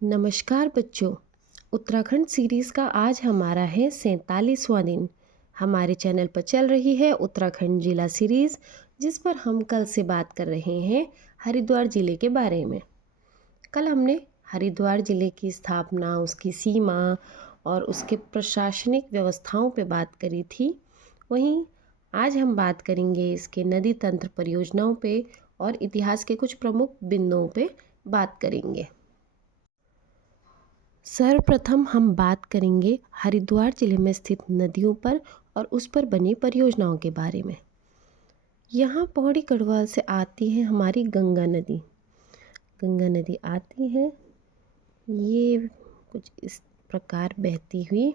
नमस्कार बच्चों। उत्तराखंड सीरीज़ का आज हमारा है 47वां दिन। हमारे चैनल पर चल रही है उत्तराखंड जिला सीरीज़, जिस पर हम कल से बात कर रहे हैं हरिद्वार ज़िले के बारे में। कल हमने हरिद्वार ज़िले की स्थापना, उसकी सीमा और उसके प्रशासनिक व्यवस्थाओं पर बात करी थी। वहीं आज हम बात करेंगे इसके नदी तंत्र परियोजनाओं पे और इतिहास के कुछ प्रमुख बिंदुओं पे बात करेंगे। सर्वप्रथम हम बात करेंगे हरिद्वार जिले में स्थित नदियों पर और उस पर बनी परियोजनाओं के बारे में। यहाँ पौड़ी गढ़वाल से आती है हमारी गंगा नदी। गंगा नदी आती है, ये कुछ इस प्रकार बहती हुई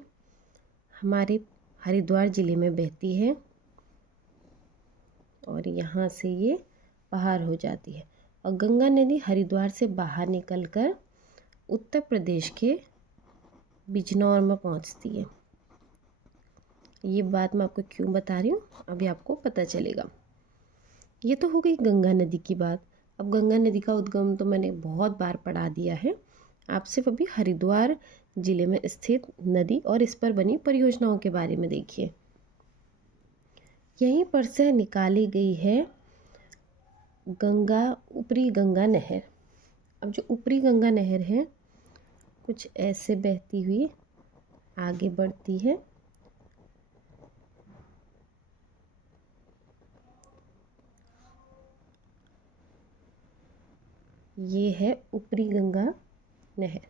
हमारे हरिद्वार ज़िले में बहती है और यहाँ से ये बाहर हो जाती है। और गंगा नदी हरिद्वार से बाहर निकलकर उत्तर प्रदेश के बिजनौर में पहुंचती है। ये बात मैं आपको क्यों बता रही हूँ, अभी आपको पता चलेगा। ये तो हो गई गंगा नदी की बात। अब गंगा नदी का उद्गम तो मैंने बहुत बार पढ़ा दिया है, आप सिर्फ अभी हरिद्वार जिले में स्थित नदी और इस पर बनी परियोजनाओं के बारे में देखिए। यहीं पर से निकाली गई है ऊपरी गंगा नहर। अब जो ऊपरी गंगा नहर है कुछ ऐसे बहती हुई आगे बढ़ती है। ये है ऊपरी गंगा नहर।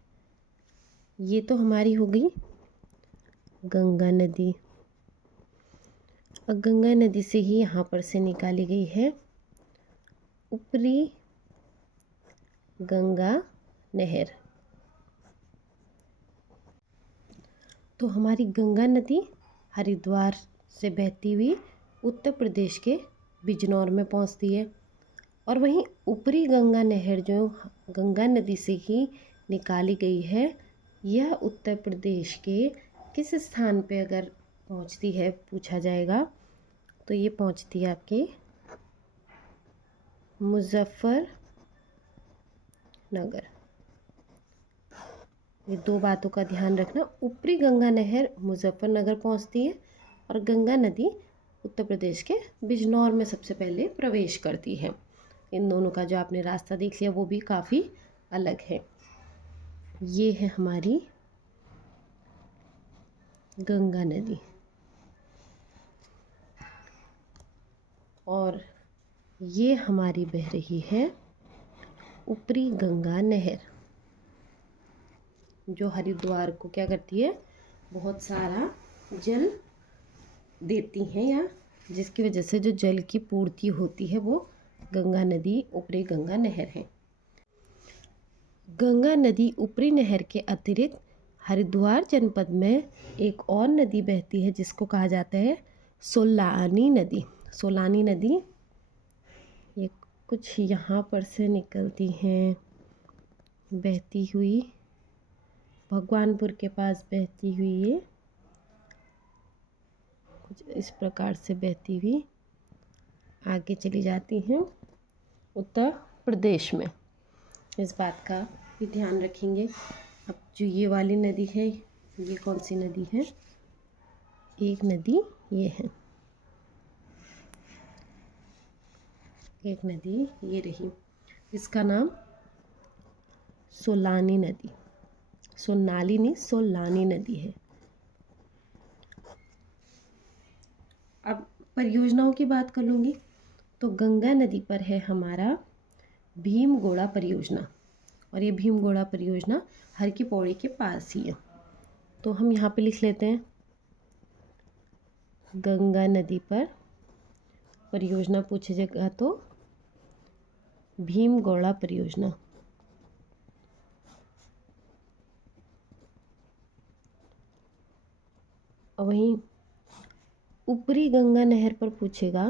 ये तो हमारी हो गई गंगा नदी। और गंगा नदी से ही यहाँ पर से निकाली गई है ऊपरी गंगा नहर। तो हमारी गंगा नदी हरिद्वार से बहती हुई उत्तर प्रदेश के बिजनौर में पहुँचती है और वहीं ऊपरी गंगा नहर जो गंगा नदी से ही निकाली गई है, यह उत्तर प्रदेश के किस स्थान पे अगर पहुंचती है पूछा जाएगा तो ये पहुंचती है आपके मुजफ्फरनगर। ये दो बातों का ध्यान रखना, ऊपरी गंगा नहर मुजफ्फरनगर पहुंचती है और गंगा नदी उत्तर प्रदेश के बिजनौर में सबसे पहले प्रवेश करती है। इन दोनों का जो आपने रास्ता देख लिया वो भी काफ़ी अलग है। ये है हमारी गंगा नदी और ये हमारी बह रही है ऊपरी गंगा नहर, जो हरिद्वार को क्या करती है, बहुत सारा जल देती हैं या जिसकी वजह से जो जल की पूर्ति होती है वो गंगा नदी ऊपरी गंगा नहर है। गंगा नदी ऊपरी नहर के अतिरिक्त हरिद्वार जनपद में एक और नदी बहती है जिसको कहा जाता है सोलानी नदी। सोलानी नदी ये कुछ यहाँ पर से निकलती हैं बहती हुई, भगवानपुर के पास बहती हुई, ये कुछ इस प्रकार से बहती हुई आगे चली जाती हैं उत्तर प्रदेश में। इस बात का भी ध्यान रखेंगे। अब जो ये वाली नदी है, ये कौन सी नदी है, एक नदी ये है, एक नदी ये रही, इसका नाम सोलानी नदी, सोनाली नहीं सोलानी नदी है। अब परियोजनाओं की बात कर लूँगी तो गंगा नदी पर है हमारा भीमगोड़ा परियोजना और ये भीमगोड़ा परियोजना हर की पौड़ी के पास ही है। तो हम यहाँ पे लिख लेते हैं गंगा नदी पर परियोजना पूछेगा तो भीमगोड़ा परियोजना। और वहीं ऊपरी गंगा नहर पर पूछेगा,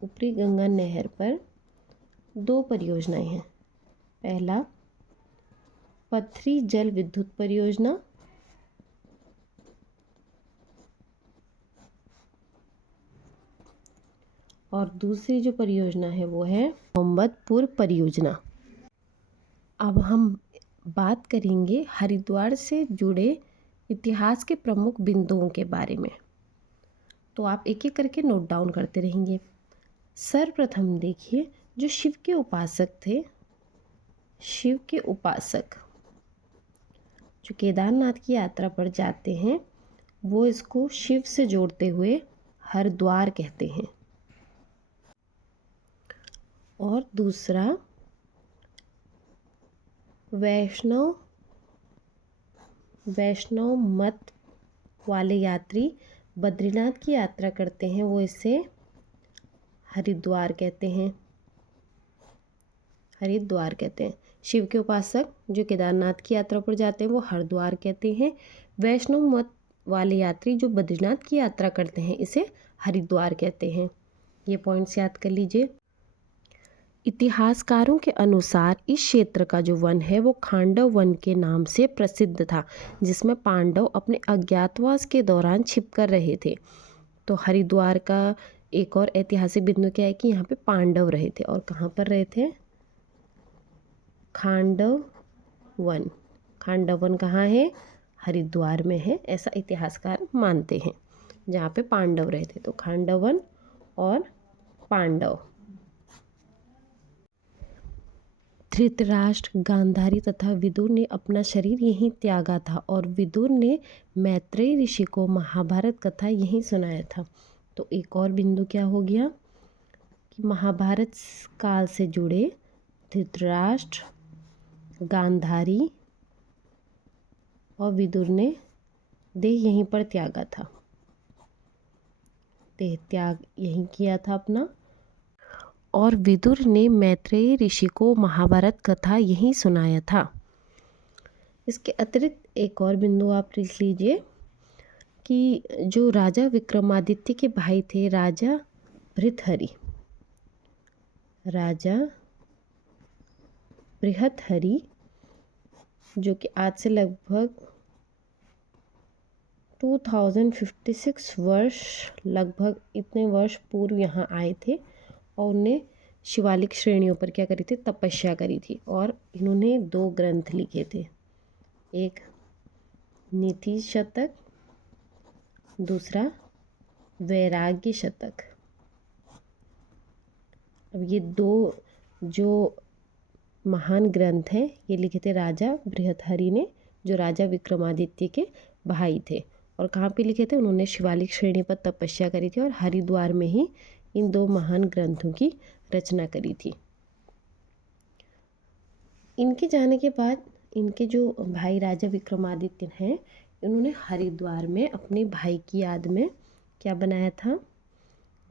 ऊपरी गंगा नहर पर दो परियोजनाएं हैं। पहला पथरी जल विद्युत परियोजना और दूसरी जो परियोजना है वो है मोहम्मदपुर परियोजना। अब हम बात करेंगे हरिद्वार से जुड़े इतिहास के प्रमुख बिंदुओं के बारे में। तो आप एक एक करके नोट डाउन करते रहेंगे। सर्वप्रथम देखिए, जो शिव के उपासक थे, शिव के उपासक जो केदारनाथ की यात्रा पर जाते हैं, वो इसको शिव से जोड़ते हुए हरिद्वार कहते हैं। और दूसरा, वैष्णव मत वाले यात्री बद्रीनाथ की यात्रा करते हैं, वो इसे हरिद्वार कहते हैं। हरिद्वार कहते हैं। शिव के उपासक जो केदारनाथ की यात्रा पर जाते हैं वो हरिद्वार कहते हैं। वैष्णव मत वाले यात्री जो बद्रीनाथ की यात्रा करते हैं इसे हरिद्वार कहते हैं। ये पॉइंट्स याद कर लीजिए। इतिहासकारों के अनुसार इस क्षेत्र का जो वन है वो खांडव वन के नाम से प्रसिद्ध था, जिसमें पांडव अपने अज्ञातवास के दौरान छिपकर रहे थे। तो हरिद्वार का एक और ऐतिहासिक बिंदु क्या है कि यहाँ पे पांडव रहे थे। और कहाँ पर रहे थे? खांडव वन। खांडव वन कहाँ है? हरिद्वार में है, ऐसा इतिहासकार मानते हैं, जहाँ पे पांडव रहे थे। तो खांडव वन और पांडव। धृतराष्ट्र, गांधारी तथा विदुर ने अपना शरीर यहीं त्यागा था और विदुर ने मैत्रेय ऋषि को महाभारत कथा यहीं सुनाया था। तो एक और बिंदु क्या हो गया कि महाभारत काल से जुड़े धृतराष्ट्र, गांधारी और विदुर ने देह यहीं पर त्यागा था, देह त्याग यहीं किया था अपना। और विदुर ने मैत्रेय ऋषि को महाभारत कथा यहीं सुनाया था। इसके अतिरिक्त एक और बिंदु आप लिख लीजिए कि जो राजा विक्रमादित्य के भाई थे, राजा भृतहरि, राजा बृहत्हरि, जो कि आज से लगभग 2056 वर्ष, लगभग इतने वर्ष पूर्व यहाँ आए थे और उन्हें शिवालिक श्रेणियों पर क्या करी थी? तपस्या करी थी। और इन्होंने 2 ग्रंथ लिखे थे, एक नीति शतक, दूसरा वैराग्य शतक। अब ये 2 जो महान ग्रंथ हैं ये लिखे थे राजा बृहत्हरि ने, जो राजा विक्रमादित्य के भाई थे। और कहाँ पे लिखे थे? उन्होंने शिवालिक श्रेणी पर तपस्या करी थी और हरिद्वार में ही इन 2 महान ग्रंथों की रचना करी थी। इनके जाने के बाद इनके जो भाई राजा विक्रमादित्य हैं, इन्होंने हरिद्वार में अपने भाई की याद में क्या बनाया था?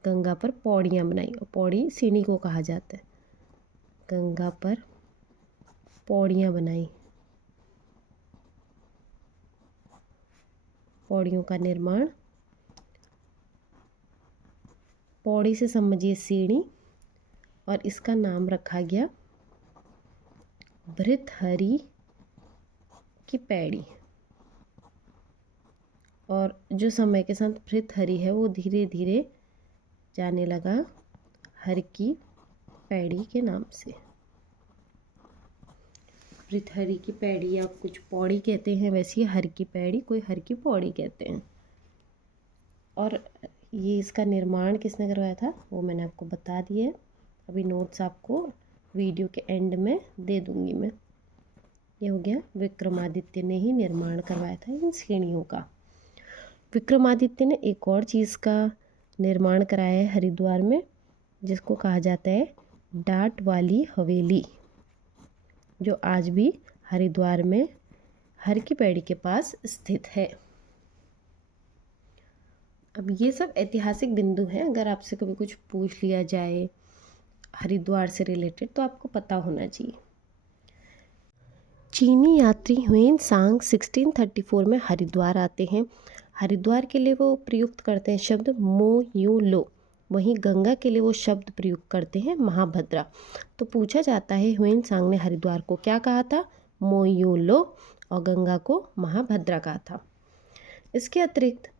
गंगा पर पौड़ियाँ बनाई। और पौड़ी सीढ़ी को कहा जाता है। गंगा पर पौड़ियाँ बनाई, पौड़ियों का निर्माण। पौड़ी से समझिए सीढ़ी, और इसका नाम रखा गया भृतहरि की पैड़ी। और जो समय के साथ भृतहरि है वो धीरे धीरे जाने लगा हर की पैड़ी के नाम से। भृतहरि की पैड़ी या कुछ पौड़ी कहते हैं, वैसे ही हर की पैड़ी, कोई हर की पौड़ी कहते हैं। और ये इसका निर्माण किसने करवाया था वो मैंने आपको बता दिया है। अभी नोट्स आपको वीडियो के एंड में दे दूंगी मैं। ये हो गया, विक्रमादित्य ने ही निर्माण करवाया था इन सीढ़ियों का। विक्रमादित्य ने एक और चीज़ का निर्माण कराया है हरिद्वार में, जिसको कहा जाता है डाट वाली हवेली, जो आज भी हरिद्वार में हर की पैड़ी के पास स्थित है। अब ये सब ऐतिहासिक बिंदु हैं। अगर आपसे कभी कुछ पूछ लिया जाए हरिद्वार से रिलेटेड तो आपको पता होना चाहिए। चीनी यात्री ह्वेन-सांग 1634 में हरिद्वार आते हैं। हरिद्वार के लिए वो प्रयुक्त करते हैं शब्द मो यू लो, वहीं गंगा के लिए वो शब्द प्रयुक्त करते हैं महाभद्रा। तो पूछा जाता है ह्वेन-सांग ने हरिद्वार को क्या कहा था? मो यू लो, और गंगा को महाभद्रा कहा था। इसके अतिरिक्त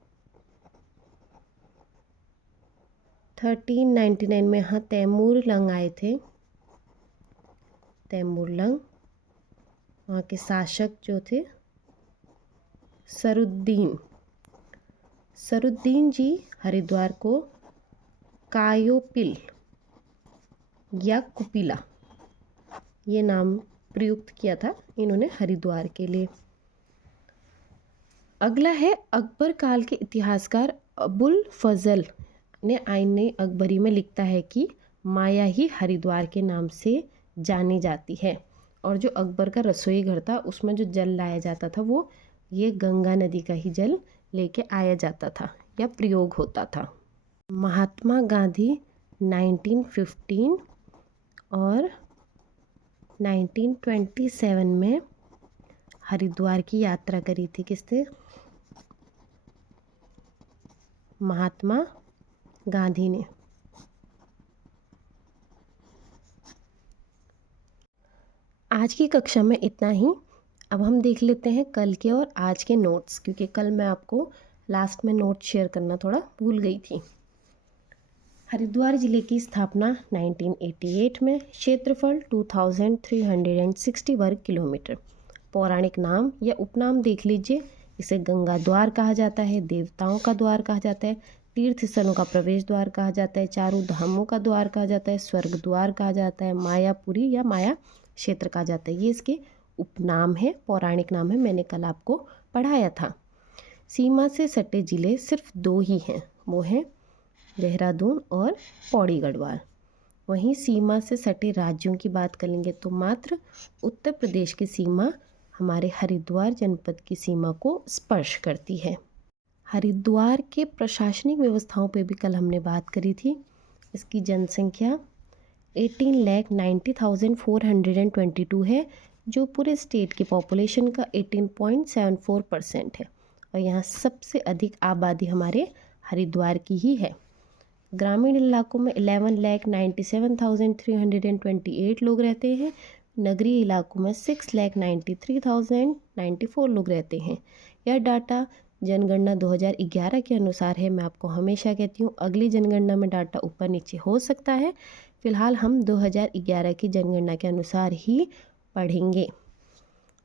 1399 में यहाँ तैमूर लंग आए थे। तैमूर लंग वहाँ के शासक जो थे सरुद्दीन जी हरिद्वार को कायोपिल या कुपिला ये नाम प्रयुक्त किया था इन्होंने हरिद्वार के लिए। अगला है अकबर काल के इतिहासकार अबुल फजल ने आईन अकबरी में लिखता है कि माया ही हरिद्वार के नाम से जानी जाती है, और जो अकबर का रसोई घर था उसमें जो जल लाया जाता था वो ये गंगा नदी का ही जल लेके आया जाता था या प्रयोग होता था। महात्मा गांधी 1915 और 1927 में हरिद्वार की यात्रा करी थी। किसने? महात्मा गांधी ने। आज की कक्षा में इतना ही। अब हम देख लेते हैं कल के और आज के नोट्स, क्योंकि कल मैं आपको लास्ट में नोट शेयर करना थोड़ा भूल गई थी। हरिद्वार जिले की स्थापना 1988 में। क्षेत्रफल 2360 वर्ग किलोमीटर। पौराणिक नाम या उपनाम देख लीजिए। इसे गंगा द्वार कहा जाता है, देवताओं का द्वार कहा जाता है, तीर्थ स्थलों का प्रवेश द्वार कहा जाता है, चारों धामों का द्वार कहा जाता है, स्वर्ग द्वार कहा जाता है, मायापुरी या माया क्षेत्र कहा जाता है। ये इसके उपनाम है, पौराणिक नाम है, मैंने कल आपको पढ़ाया था। सीमा से सटे जिले सिर्फ 2 ही हैं, वो हैं देहरादून और पौड़ी गढ़वाल। वहीं सीमा से सटे राज्यों की बात करेंगे तो मात्र उत्तर प्रदेश की सीमा हमारे हरिद्वार जनपद की सीमा को स्पर्श करती है। हरिद्वार के प्रशासनिक व्यवस्थाओं पे भी कल हमने बात करी थी। इसकी जनसंख्या 18,90,422 है, जो पूरे स्टेट की पॉपुलेशन का 18.74% है, और यहाँ सबसे अधिक आबादी हमारे हरिद्वार की ही है। ग्रामीण इलाकों में 11,97,328 लोग रहते हैं। नगरीय इलाकों में 6,93,094 लोग रहते हैं। यह डाटा जनगणना 2011 के अनुसार है। मैं आपको हमेशा कहती हूँ अगली जनगणना में डाटा ऊपर नीचे हो सकता है। फिलहाल हम 2011 की जनगणना के अनुसार ही पढ़ेंगे।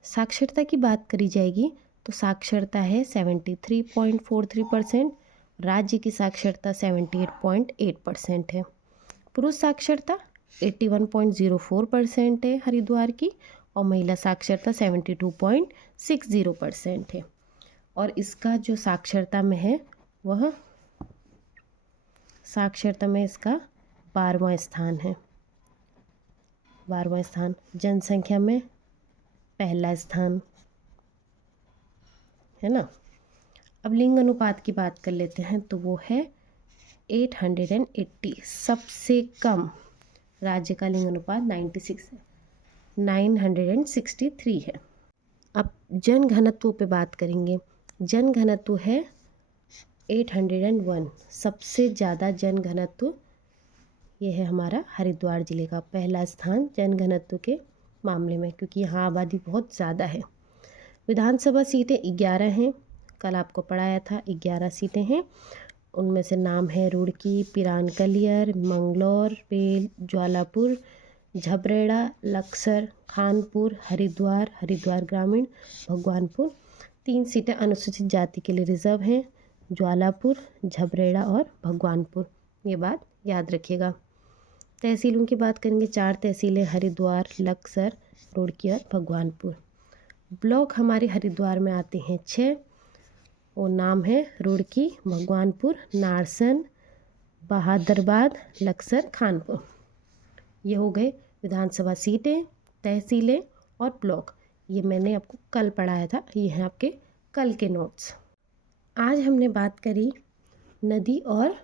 साक्षरता की बात करी जाएगी तो साक्षरता है 73.43%। राज्य की साक्षरता 78.8% है। पुरुष साक्षरता 81.04% है हरिद्वार की, और महिला साक्षरता 72.60% है। और इसका जो साक्षरता में है वह साक्षरता में इसका 12वां स्थान है। 12वां स्थान। जनसंख्या में पहला स्थान है ना। अब लिंग अनुपात की बात कर लेते हैं तो वो है 880। सबसे कम राज्य का लिंग अनुपात 96 है, 963 है। अब जन घनत्व पे बात करेंगे। जन घनत्व है 801। सबसे ज़्यादा जन घनत्व ये है हमारा हरिद्वार जिले का पहला स्थान जन घनत्व के मामले में, क्योंकि यहाँ आबादी बहुत ज़्यादा है। विधानसभा सीटें 11 हैं, कल आपको पढ़ाया था 11 सीटें हैं। उनमें से नाम है रुड़की, पिरानकलियर, मंगलौर, बेल, ज्वालापुर, झबरेड़ा, लक्सर, खानपुर, हरिद्वार, हरिद्वार ग्रामीण, भगवानपुर। 3 सीटें अनुसूचित जाति के लिए रिजर्व हैं, ज्वालापुर, झबरेड़ा और भगवानपुर। ये बात याद रखिएगा। तहसीलों की बात करेंगे, 4 तहसीलें हरिद्वार, लक्सर, रुड़की और भगवानपुर। ब्लॉक हमारे हरिद्वार में आते हैं 6, वो नाम है रुड़की, भगवानपुर, नारसन, बहादुराबाद, लक्सर, खानपुर। ये हो गए विधानसभा सीटें, तहसीलें और ब्लॉक। ये मैंने आपको कल पढ़ाया था, ये हैं आपके कल के नोट्स। आज हमने बात करी नदी और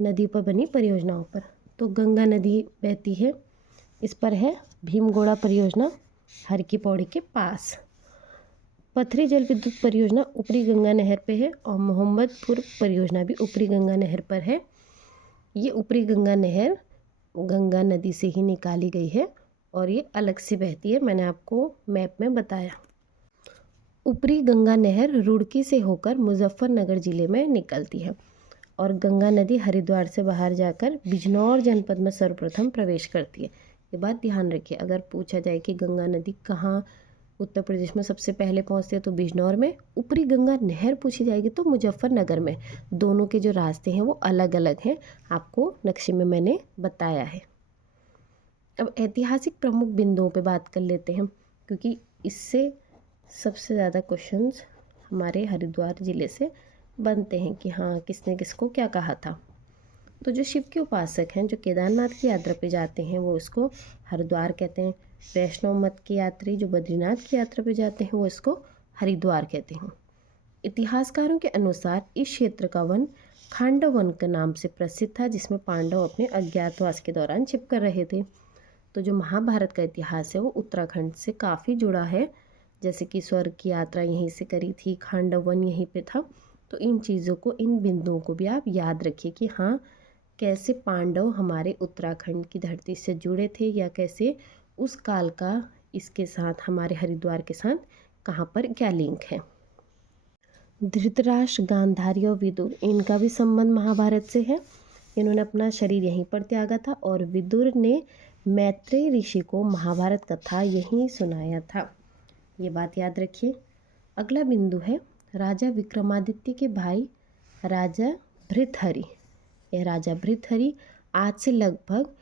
नदी पर बनी परियोजनाओं पर। तो गंगा नदी बहती है, इस पर है भीमगोड़ा परियोजना हर की पौड़ी के पास। पथरी जल विद्युत परियोजना ऊपरी गंगा नहर पे है, और मोहम्मदपुर परियोजना भी ऊपरी गंगा नहर पर है। ये ऊपरी गंगा नहर गंगा नदी से ही निकाली गई है और ये अलग से बहती है, मैंने आपको मैप में बताया। ऊपरी गंगा नहर रुड़की से होकर मुजफ्फरनगर ज़िले में निकलती है, और गंगा नदी हरिद्वार से बाहर जाकर बिजनौर जनपद में सर्वप्रथम प्रवेश करती है। ये बात ध्यान रखिए, अगर पूछा जाए कि गंगा नदी कहाँ उत्तर प्रदेश में सबसे पहले पहुंचते हैं तो बिजनौर में। ऊपरी गंगा नहर पूछी जाएगी तो मुजफ्फरनगर में। दोनों के जो रास्ते हैं वो अलग अलग हैं, आपको नक्शे में मैंने बताया है। अब ऐतिहासिक प्रमुख बिंदुओं पे बात कर लेते हैं, क्योंकि इससे सबसे ज़्यादा क्वेश्चंस हमारे हरिद्वार ज़िले से बनते हैं कि हाँ किसने किसको क्या कहा था। तो जो शिव के उपासक हैं, जो केदारनाथ की यात्रा पे जाते हैं, वो इसको हरिद्वार कहते हैं। वैष्णव मत के यात्री जो बद्रीनाथ की यात्रा पे जाते हैं, वो इसको हरिद्वार कहते हैं। इतिहासकारों के अनुसार इस क्षेत्र का वन खांडव वन के नाम से प्रसिद्ध था, जिसमें पांडव अपने अज्ञातवास के दौरान छिप कर रहे थे। तो जो महाभारत का इतिहास है वो उत्तराखंड से काफ़ी जुड़ा है, जैसे कि स्वर्ग की यात्रा यहीं से करी थी, खांडव वन यहीं पे था। तो इन चीज़ों को, इन बिंदुओं को भी आप याद रखिए कि हाँ कैसे पांडव हमारे उत्तराखंड की धरती से जुड़े थे, या कैसे उस काल का इसके साथ, हमारे हरिद्वार के साथ कहाँ पर क्या लिंक है। धृतराष्ट्र, गांधारी और विदुर, इनका भी संबंध महाभारत से है। इन्होंने अपना शरीर यहीं पर त्यागा था और विदुर ने मैत्रेय ऋषि को महाभारत कथा यहीं सुनाया था, ये बात याद रखिए। अगला बिंदु है राजा विक्रमादित्य के भाई राजा भृतहरि। यह राजा भृतहरि आज से लगभग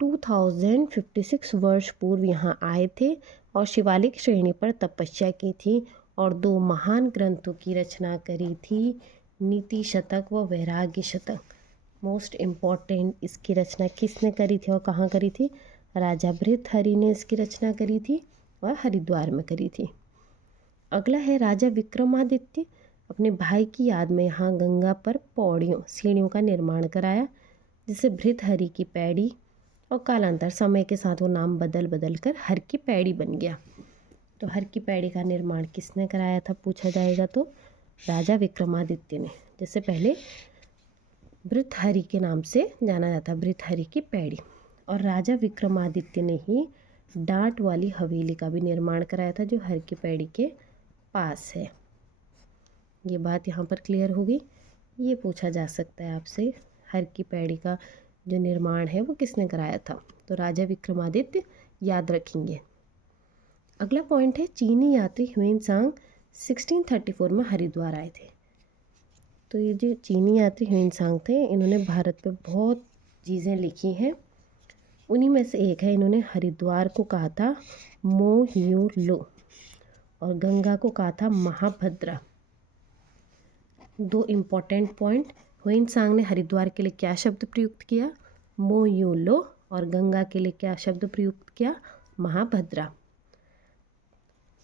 2056 वर्ष पूर्व यहाँ आए थे और शिवालिक श्रेणी पर तपस्या की थी और 2 महान ग्रंथों की रचना करी थी, नीति शतक व वैराग्य शतक। मोस्ट इम्पॉर्टेंट, इसकी रचना किसने करी थी और कहाँ करी थी? राजा भृतहरि ने इसकी रचना करी थी और हरिद्वार में करी थी। अगला है राजा विक्रमादित्य अपने भाई की याद में यहाँ गंगा पर पौड़ियों, सीढ़ियों का निर्माण कराया, जिसे भृतहरि की पैड़ी, और कालांतर समय के साथ वो नाम बदल बदल कर हर की पैड़ी बन गया। तो हर की पैड़ी का निर्माण किसने कराया था पूछा जाएगा तो राजा विक्रमादित्य ने। जैसे पहले भृतहरि के नाम से जाना जाता, भृतहरि की पैड़ी। और राजा विक्रमादित्य ने ही डांट वाली हवेली का भी निर्माण कराया था, जो हर की पैड़ी के पास है। ये बात यहाँ पर क्लियर होगी। ये पूछा जा सकता है आपसे, हर की पैड़ी का जो निर्माण है वो किसने कराया था, तो राजा विक्रमादित्य याद रखेंगे। अगला पॉइंट है चीनी यात्री ह्वेनसांग 1634 में हरिद्वार आए थे। तो ये जो चीनी यात्री ह्वेनसांग थे, इन्होंने भारत पर बहुत चीज़ें लिखी हैं। उन्हीं में से एक है, इन्होंने हरिद्वार को कहा था मोह्युलो और गंगा को कहा था महाभद्रा। 2 इम्पॉर्टेंट पॉइंट, ह्वेनसांग ने हरिद्वार के लिए क्या शब्द प्रयुक्त किया? मोह्युलो। और गंगा के लिए क्या शब्द प्रयुक्त किया? महाभद्रा।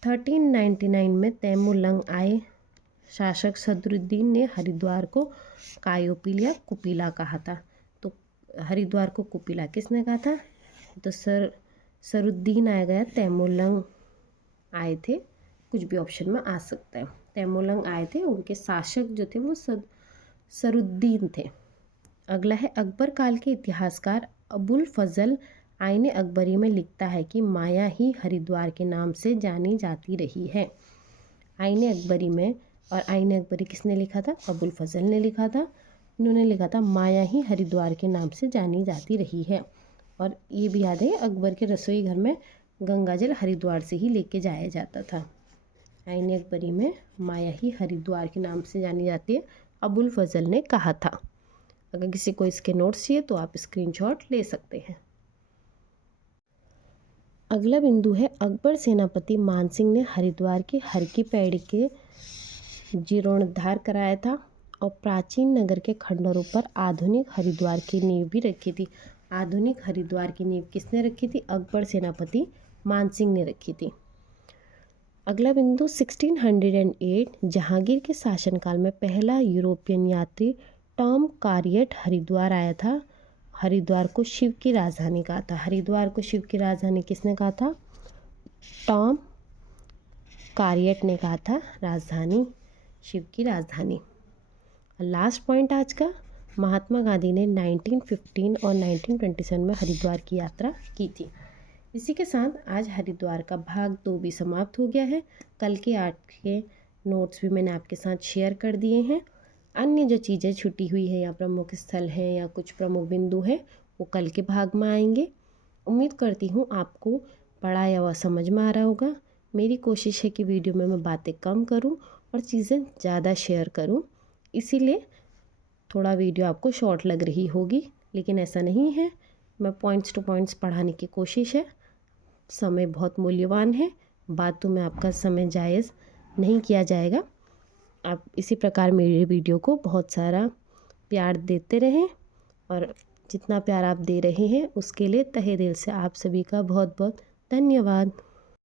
1399 में तैमूरलंग आए शासक सदरुद्दीन ने हरिद्वार को कायोपिल या कुपिला कहा था। तो हरिद्वार को कुपिला किसने कहा था? तो सरुद्दीन आया गया, तैमूरलंग आए थे, कुछ भी ऑप्शन में आ सकता है। तैमूरलंग आए थे, उनके शासक जो थे वो सरुद्दीन थे। अगला है अकबर काल के इतिहासकार अबुल फजल आईने अकबरी में लिखता है कि माया ही हरिद्वार के नाम से जानी जाती रही है। आईने अकबरी में, और आईने अकबरी किसने लिखा था? अबुल फजल ने लिखा था। इन्होंने लिखा था माया ही हरिद्वार के नाम से जानी जाती रही है। और ये भी याद है, अकबर के रसोई घर में गंगा जल हरिद्वार से ही लेके जाया जाता था। आईने अकबरी में माया ही हरिद्वार के नाम से जानी जाती है, अबुल फजल ने कहा था। अगर किसी को इसके नोट्स चाहिए तो आप स्क्रीनशॉट ले सकते हैं। अगला बिंदु है अकबर सेनापति मानसिंह ने हरिद्वार के हर की पैड़ी के जीर्णोद्धार कराया था और प्राचीन नगर के खंडरों पर आधुनिक हरिद्वार की नींव भी रखी थी। आधुनिक हरिद्वार की नींव किसने रखी थी? अकबर सेनापति मानसिंह ने रखी थी। अगला बिंदु 1608 जहांगीर के शासनकाल में पहला यूरोपियन यात्री टॉम कार्यट हरिद्वार आया था। हरिद्वार को शिव की राजधानी कहा था। हरिद्वार को शिव की राजधानी किसने कहा था? टॉम कार्यट ने कहा था, राजधानी, शिव की राजधानी। लास्ट पॉइंट आज का, महात्मा गांधी ने 1915 और 1927 में हरिद्वार की यात्रा की थी। इसी के साथ आज हरिद्वार का भाग 2 भी समाप्त हो गया है। कल के 8 के नोट्स भी मैंने आपके साथ शेयर कर दिए हैं। अन्य जो चीज़ें छुटी हुई है या प्रमुख स्थल हैं या कुछ प्रमुख बिंदु हैं, वो कल के भाग में आएंगे। उम्मीद करती हूँ आपको पढ़ा या वह समझ में आ रहा होगा। मेरी कोशिश है कि वीडियो में मैं बातें कम करूं और चीज़ें ज़्यादा शेयर करूं, इसीलिए थोड़ा वीडियो आपको शॉर्ट लग रही होगी, लेकिन ऐसा नहीं है। मैं पॉइंट्स टू पॉइंट्स पढ़ाने की कोशिश है। समय बहुत मूल्यवान है, बातों में आपका समय जायज़ नहीं किया जाएगा। आप इसी प्रकार मेरे वीडियो को बहुत सारा प्यार देते रहें, और जितना प्यार आप दे रहे हैं उसके लिए तहे दिल से आप सभी का बहुत बहुत धन्यवाद।